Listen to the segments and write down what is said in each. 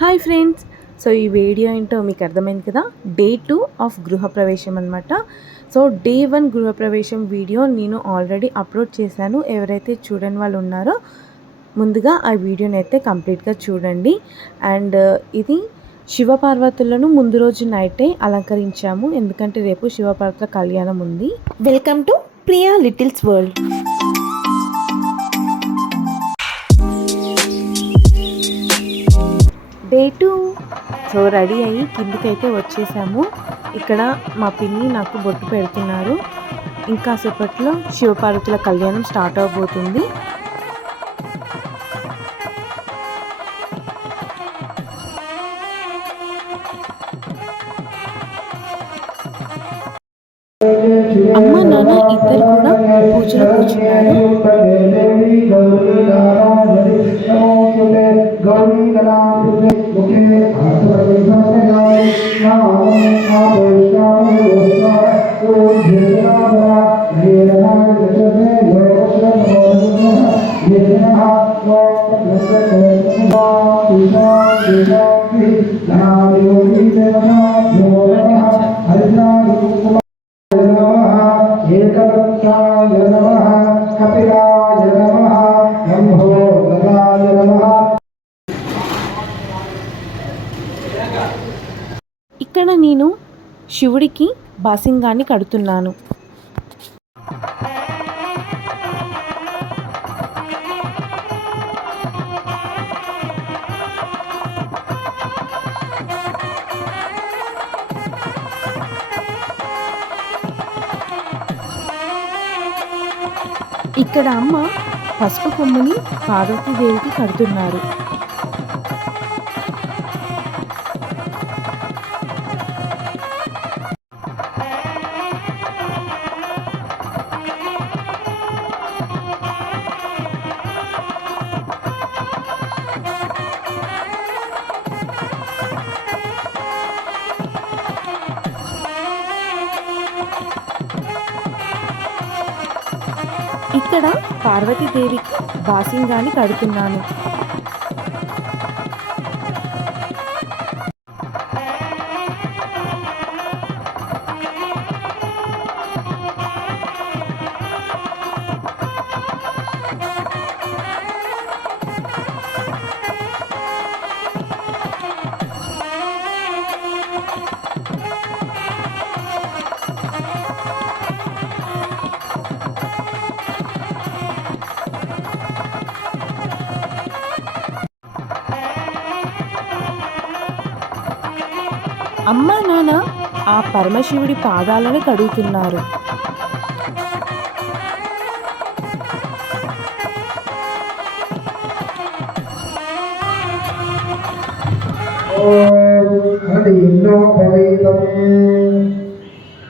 Hi friends. So ఈ video ఏంటో మీకు అర్థమైంది కదా. డే 2 ఆఫ్ గృహప్రవేశం అనమాట. సో డే 1 గృహప్రవేశం వీడియో నేను ఆల్రెడీ అప్లోడ్ చేశాను. ఎవరైతే చూడని వాళ్ళు ఉన్నారో ముందుగా ఆ వీడియోని అయితే కంప్లీట్గా చూడండి. అండ్ ఇది శివపార్వతులను ముందు రోజు నైటే అలంకరించాము, ఎందుకంటే రేపు శివపార్వతుల కళ్యాణం ఉంది. Welcome to Priya littles world. Day 2. So ready అయ్యి కిందికైతే వచ్చేసాము. ఇక్కడ మా పిన్ని నాకు బొట్టు పెడుతున్నారు. ఇంకా సేపట్లో శివపార్వతుల కళ్యాణం స్టార్ట్ అవబోతుంది. అమ్మ నాన్న ఇద్దరు కూడా పూజలో కూర్చున్నారు. ఇక్కడ నేను శివుడికి బాసింగాన్ని కడుతున్నాను. ఇక్కడ అమ్మ పసుపు కొమ్మని పార్వతీదేవికి కడుతున్నారు. ఇక్కడ పార్వతీదేవికి బాసింగాన్ని కడుతున్నాను. అమ్మా నాన్న ఆ పరమశివుడి పాదాలను కడుగుతున్నారు.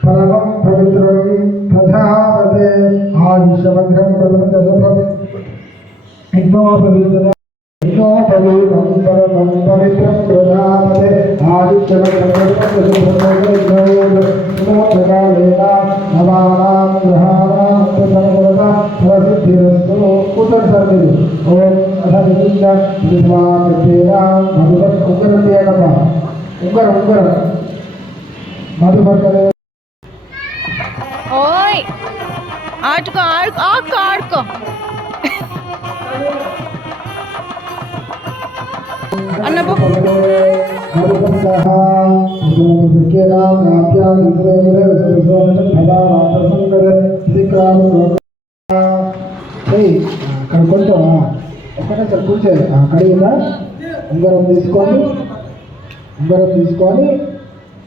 పరమం పవిత్రం ప్రజాపతే ఆదిశమగ్రం పవిత్రం పవిత్రం ప్రజాపతే మధుపక్కలే ఓయ్ ఆడుకో ఆడుకో ఆడుకో. అన్నబో కొంచెం ఒక్కటే సార్ కూర్చోండి. కడిగినా ఉంగరం తీసుకొని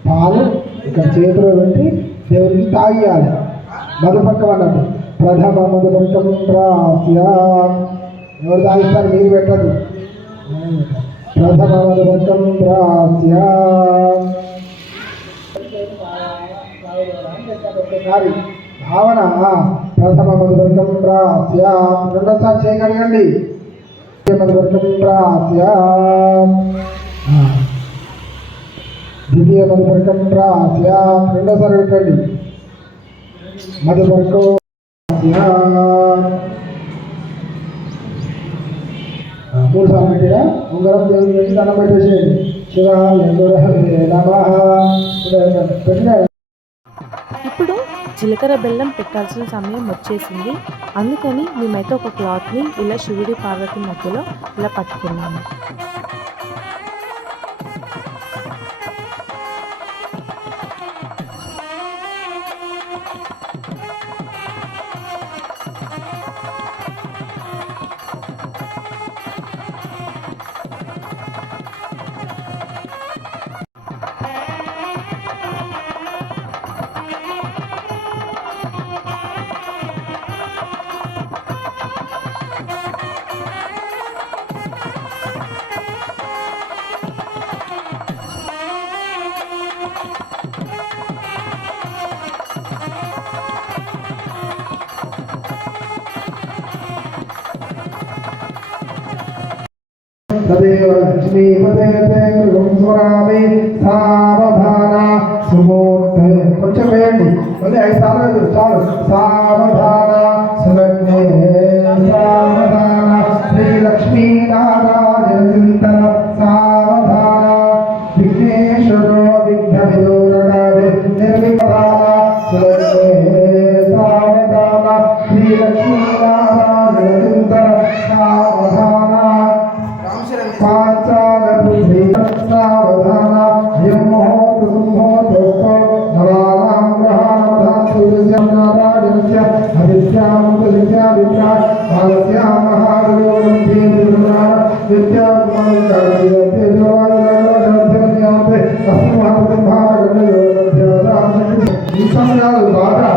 పాలు ఇక్కడ చేతిలో పెట్టి దేవుడికి తాగియాలి. మధుపక్కం అన్నట్టు ప్రథమ మధుపక్కం రాస్యా. ఎవరు తాగిస్తారు? మీరు పెట్టదు. ప్రథమ మధుపక్కం రాస్యా. ఒక్కసారి భావన ప్రథమ మధుపక్కం రాస్యా. రెండోసారి చేయగలగండి. మధుపక్కం రాస్యా. ద్వితీయ మధుపర్కం రాస్యా. రెండోసారి పెట్టండి. మధుపర్కం మూడు సార్లు పెట్టినా ఉంగరం దేవుడికి పెట్టి దండం పెట్టేసేయండి. శివాయ గురవే నమః పెట్టినా. ఇప్పుడు జీలకర్ర బెల్లం పెట్టాల్సిన సమయం వచ్చేసింది. అందుకని మేమైతే ఒక క్లాత్ని ఇలా శివుడి పార్వతి మధ్యలో ఇలా పట్టుకున్నాము. తదేవ లక్ష్మీపదే స్మరామి సావధాన సుమూర్తే. కొంచెం వేయండి, మళ్ళీ 5 సార్లు వేయండి. చాలు. సావధాన సులగ్నే సావధాన శ్రీ లక్ష్మీనారాయణ చింతన సావధాన విఘ్నేశ్వరో విఘ్న విదూరకారే నిర్విఘ్నాన సులగ్నే సావధాన శ్రీ లక్ష్మీనారాయణ చింతన సావధాన సావధాన యమోహ సుమోహ నవానాం గ్రహాణం నారాయణస్య అవిద్యాం విద్యా విద్యా మాలస్యాం మహాదేవోంతే విద్యా ఈ సమయాలు బాగా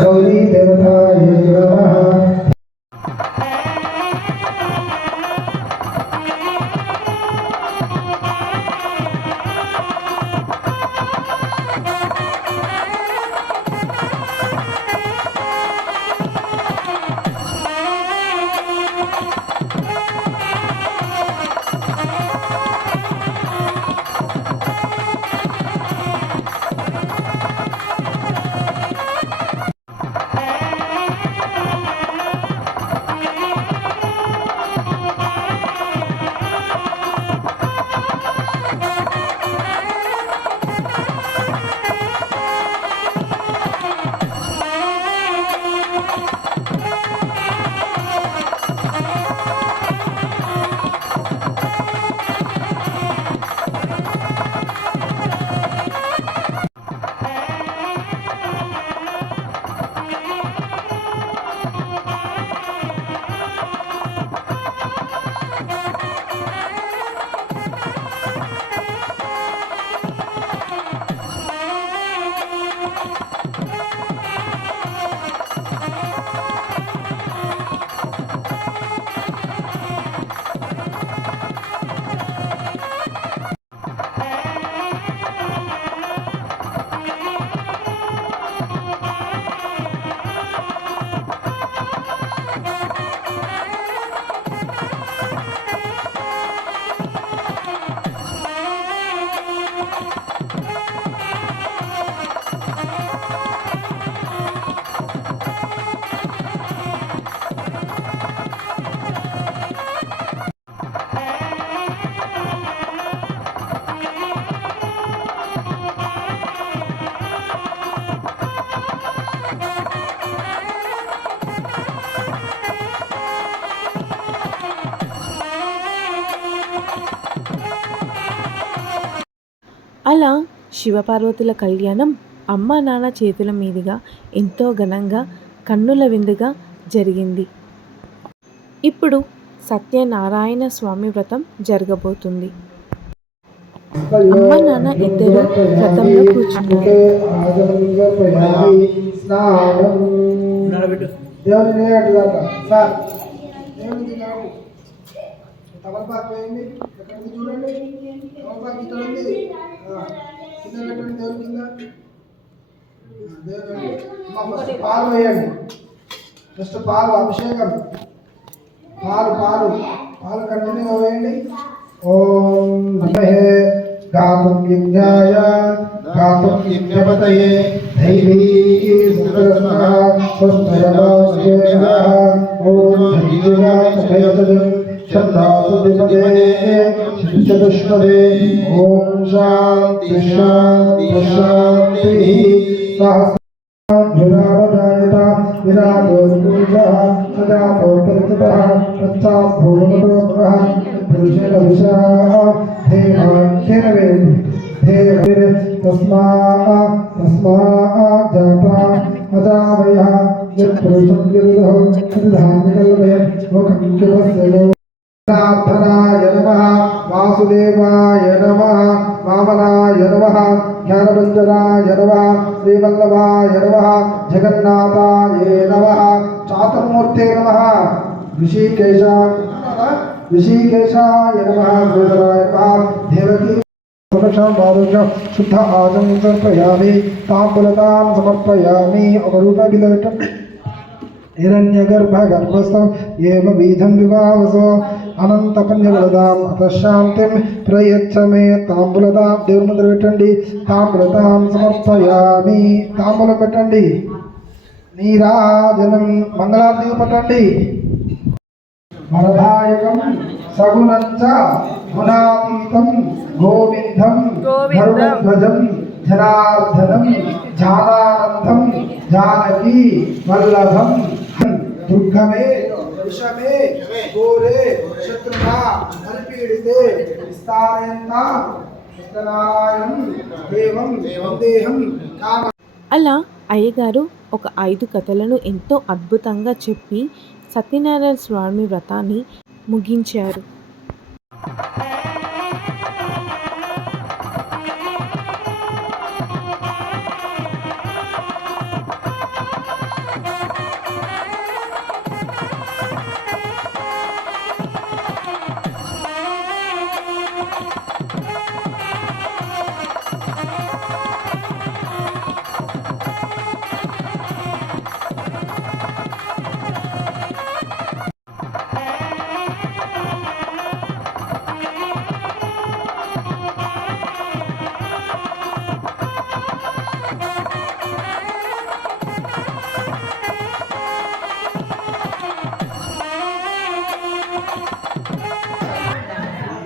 గౌరీ దేవతాయ నమః. అలా శివపార్వతుల కళ్యాణం అమ్మ నాన్న చేతుల మీదుగా ఎంతో ఘనంగా కన్నుల విందుగా జరిగింది. ఇప్పుడు సత్యనారాయణ స్వామి వ్రతం జరగబోతుంది. అమ్మ నాన్న ఇద్దరు వ్రతంలో కూర్చున్నారు. తమలపాకు వేయండి. ఎక్కడికి చూడండి, తమలపాకు ఇక్కడ ఉంది. కింద పెట్టండి, దేవుని కింద. ఫస్ట్ పాలు వేయండి. ఫస్ట్ పాలు, అభిషేకం, పాలు పాలు పాలు కంటిన్యూగా వేయండి. ఓం నమః గాతుం యజ్ఞాయ గాతుం యజ్ఞపతయే దైవీ సురస్మః స్వస్మయమాస్యేహ ఓం ధన్యవాదం చందాసుదిపదే చతుష్పదే ఓం శాంతి శాంతి శాంతి సహస్రాభ్యురావజాయత విరాజో పురుషః సదా పౌర్తరితః తత్సాభూమతోః పురుషేణ విషః ధేమాంతేన ధేర్ తస్మాత్ జాతా అజావయః యత్ పురుషం యదుః తద్ధాన్యకల్పయత్ లోకం కిమస్య ప్రార్థనాయ నమః వాసుదేవాయ నమః వామనాయ నమః జ్ఞానరంజనాయ నమః శ్రీవల్లభాయ నమః జగన్నాథాయ నమః చాతుర్మూర్తే నమః ఋషికేశాయ నమః గోధరాయ నమః దేవకీ సమక్షం బాధుషం శుద్ధ ఆజం సమర్పయామి తాంబూలతాం సమర్పయామి. ఒక రూపాయి కిలోమీటర్ హిరణ్యగర్భగర్భస్థం ఏవ బీజం వివావసో అనంతపంచబలదాం అతశాంతిం ప్రయచ్చ మే. తాంబూలతాం దేవుని ముందర పెట్టండి. తాంబూలతాం సమర్పయామి. తాంబూలం పెట్టండి. నీరాజనం మంగళారతి పట్టండి. వరదాయకం సగుణం చ గుణాతీతం గోవిందం గరుడధ్వజం జనార్దనం జానానందం జానకీ వల్లభం దుర్గమే విషమే ఘోరే శత్రునా అల్పీడితే విస్తారయంత సత్యనారాయణం దేవం వందేహం కామ. అలా అయ్యగారు ఒక 5 కథలను ఎంతో అద్భుతంగా చెప్పి సత్యనారాయణ స్వామి వ్రతాన్ని ముగించారు.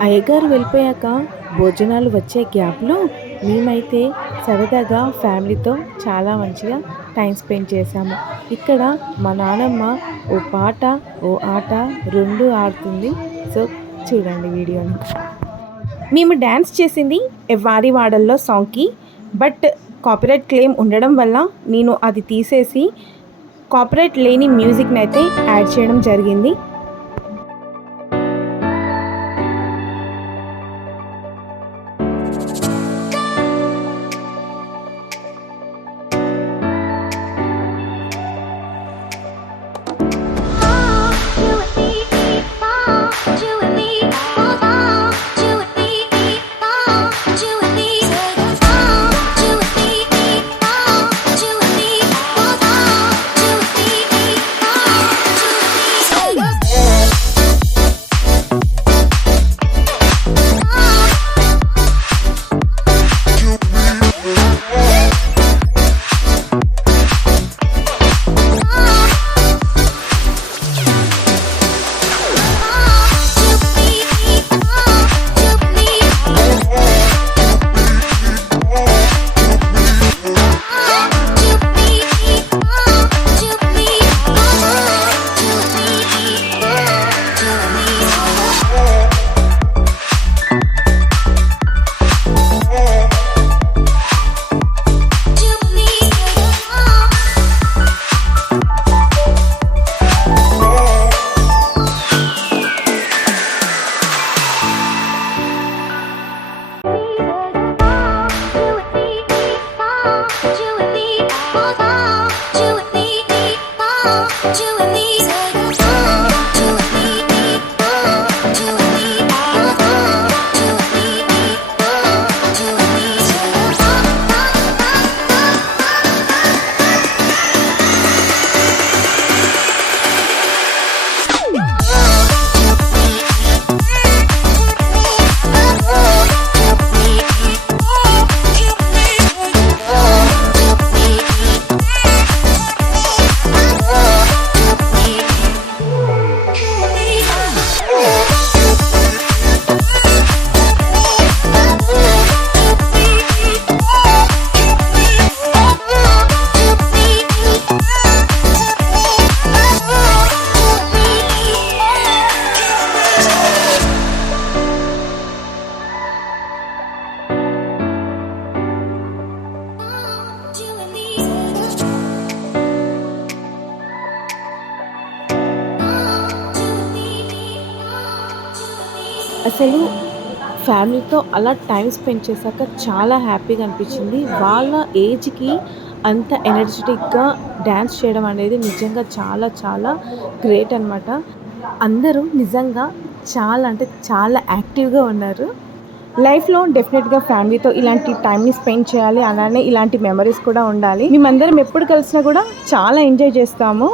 అయ్యగారు వెళ్ళిపోయాక భోజనాలు వచ్చే గ్యాప్లో మేమైతే సరదాగా ఫ్యామిలీతో చాలా మంచిగా టైం స్పెండ్ చేశాము. ఇక్కడ మా నాన్నమ్మ ఓ పాట ఓ ఆట 2 ఆడుతుంది. సో చూడండి వీడియోని. మేము డ్యాన్స్ చేసింది వారివాడల్లో సాంగ్కి, బట్ కాపీరైట్ క్లెయిమ్ ఉండడం వల్ల నేను అది తీసేసి కాపీరైట్ లేని మ్యూజిక్ని అయితే యాడ్ చేయడం జరిగింది. అసలు ఫ్యామిలీతో అలా టైం స్పెండ్ చేశాక చాలా హ్యాపీగా అనిపించింది. వాళ్ళ ఏజ్‌కి అంత ఎనర్జిటిక్‌గా డ్యాన్స్ చేయడం అనేది నిజంగా చాలా చాలా గ్రేట్ అనమాట. అందరూ నిజంగా చాలా అంటే చాలా యాక్టివ్‌గా ఉన్నారు. లైఫ్‌లో డెఫినెట్‌గా ఫ్యామిలీతో ఇలాంటి టైమ్‌ని స్పెండ్ చేయాలి. అలానే ఇలాంటి మెమరీస్ కూడా ఉండాలి. మేమందరం ఎప్పుడు కలిసినా కూడా చాలా ఎంజాయ్ చేస్తాము.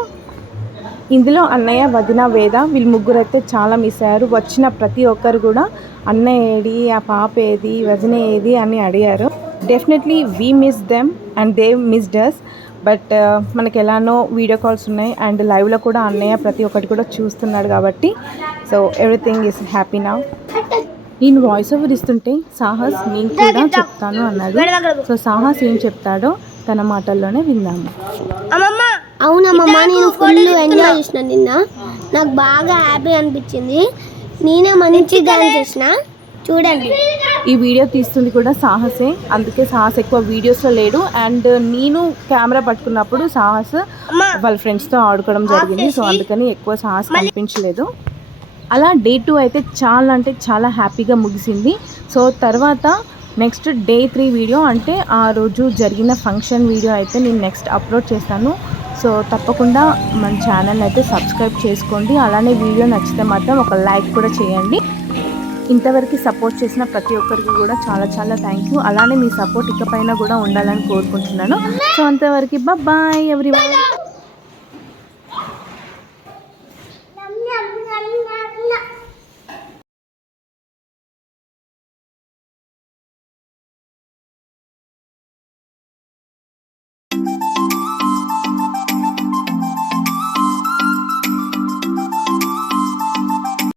ఇందులో అన్నయ్య, వదిన, వేద వీళ్ళు ముగ్గురైతే చాలా మిస్ అయ్యారు. వచ్చిన ప్రతి ఒక్కరు కూడా అన్నయ్య ఏది, ఆ పాప ఏది, వదిన ఏది అని అడిగారు. Definitely we miss them and they missed us. But మనకి ఎలానో వీడియో కాల్స్ ఉన్నాయి అండ్ లైవ్లో కూడా అన్నయ్య ప్రతి ఒక్కటి కూడా చూస్తున్నాడు కాబట్టి so everything is happy now. నేను వాయిస్ ఓవర్ ఇస్తుంటే సాహస్ నేను కూడా చెప్తాను అన్నాడు. సో సాహస్ ఏం చెప్తాడో తన మాటల్లోనే విందాము. అవునమ్మమ్మ, నేను ఫుల్ ఎంజాయ్ చేసిన నిన్న. నాకు బాగా హ్యాపీ అనిపించింది. నేనే మంచి డాన్స్ చేసిన, చూడండి. ఈ వీడియో తీస్తుంది కూడా సాహసే, అందుకే సాహస్ ఎక్కువ వీడియోస్లో లేడు. అండ్ నేను కెమెరా పట్టుకున్నప్పుడు సాహస్ వాళ్ళ ఫ్రెండ్స్తో ఆడుకోవడం జరిగింది. సో అందుకని ఎక్కువ సాహస్ కనిపించలేదు. అలా డే 2 అయితే చాలా అంటే చాలా హ్యాపీగా ముగిసింది. సో తర్వాత నెక్స్ట్ డే 3 వీడియో అంటే ఆ రోజు జరిగిన ఫంక్షన్ వీడియో అయితే నేను నెక్స్ట్ అప్లోడ్ చేస్తాను. సో తప్పకుండా మన ఛానల్ అయితే సబ్స్క్రైబ్ చేసుకోండి. అలానే వీడియో నచ్చితే మాత్రం ఒక లైక్ కూడా చేయండి. ఇంతవరకు సపోర్ట్ చేసిన ప్రతి ఒక్కరికి కూడా చాలా చాలా థ్యాంక్ యూ. అలానే మీ సపోర్ట్ ఇకపైన కూడా ఉండాలని కోరుకుంటున్నాను. సో అంతవరకు బాయ్ ఎవ్రీవన్.